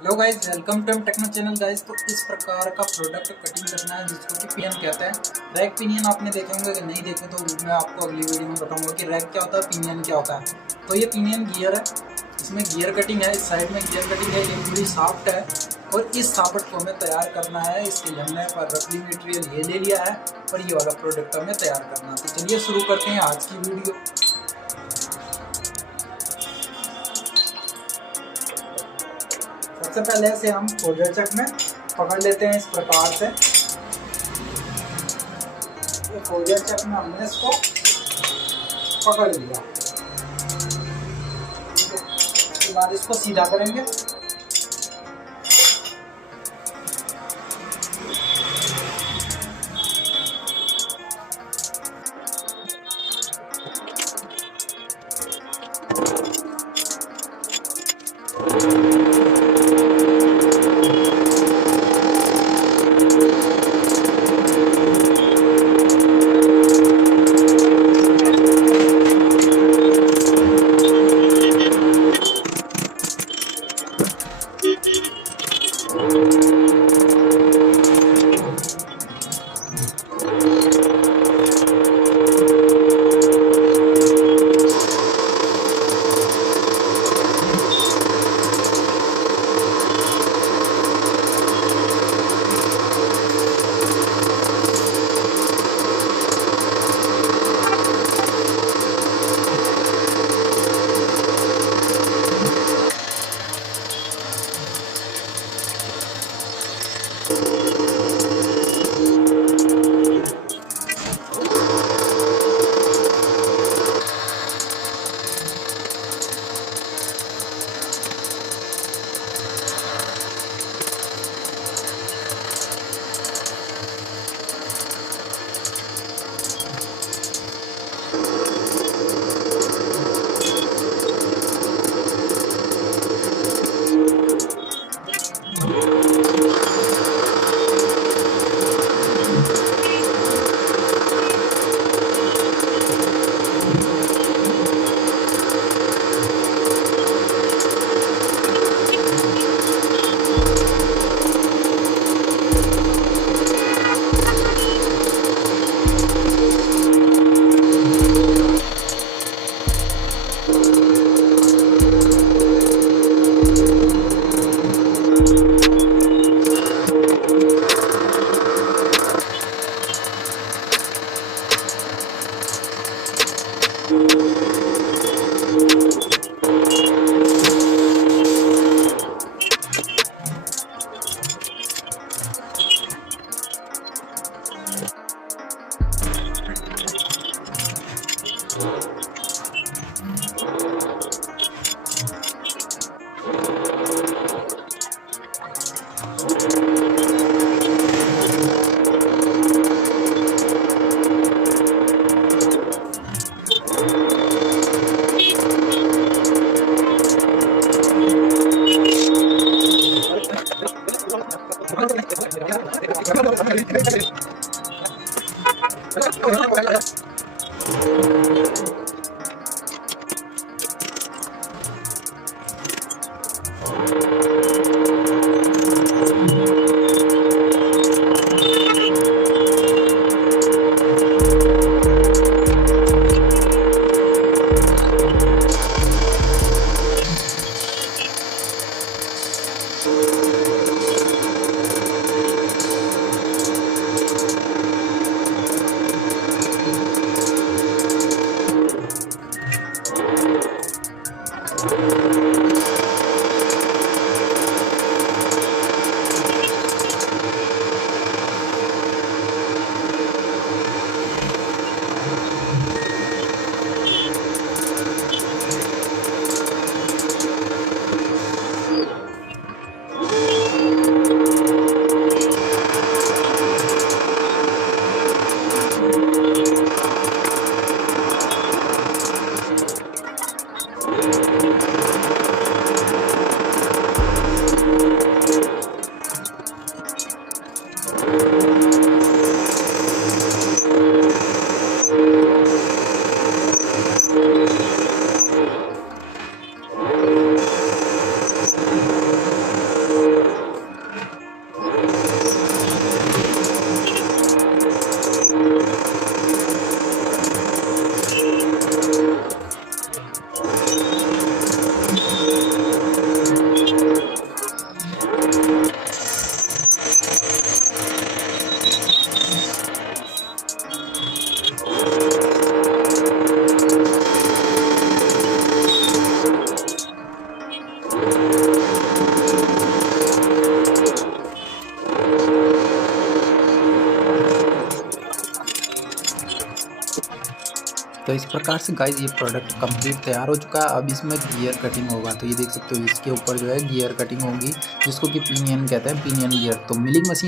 Hello guys, welcome to techno channel guys. तो इस प्रकार का प्रोडक्ट कटिंग करना है जिसको कि पिनियन कहते हैं। रैक पिनियन आपने देखे होंगे, अगर नहीं देखे तो मैं आपको अगली वीडियो में बताऊंगा कि रैक क्या होता है, पिनियन क्या होता है। तो ये पिनियन गियर है, इसमें गियर कटिंग है, इस साइड में गियर कटिंग है, ये पूरी साफ्ट है और इस साफ्ट को हमें तैयार करना है। इसके लिए हमने रफली मटेरियल ये ले लिया है और ये वाला प्रोडक्ट हमें तैयार करना है। तो चलिए शुरू करते हैं आज की वीडियो। सबसे पहले से हम फोल्डर चक में पकड़ लेते हैं इस प्रकार से। ये फोल्डर चक में हमने इसको पकड़ लिया, उसके बाद इसको सीधा करेंगे। तो इस प्रकार से गाइज ये प्रोडक्ट कंप्लीट तैयार हो चुका है। अब इसमें गियर कटिंग होगा, तो ये देख सकते हो इसके ऊपर जो है गियर कटिंग होगी, जिसको कि पिनियन कहते हैं, पिनियन गियर। तो मिलिंग मशीन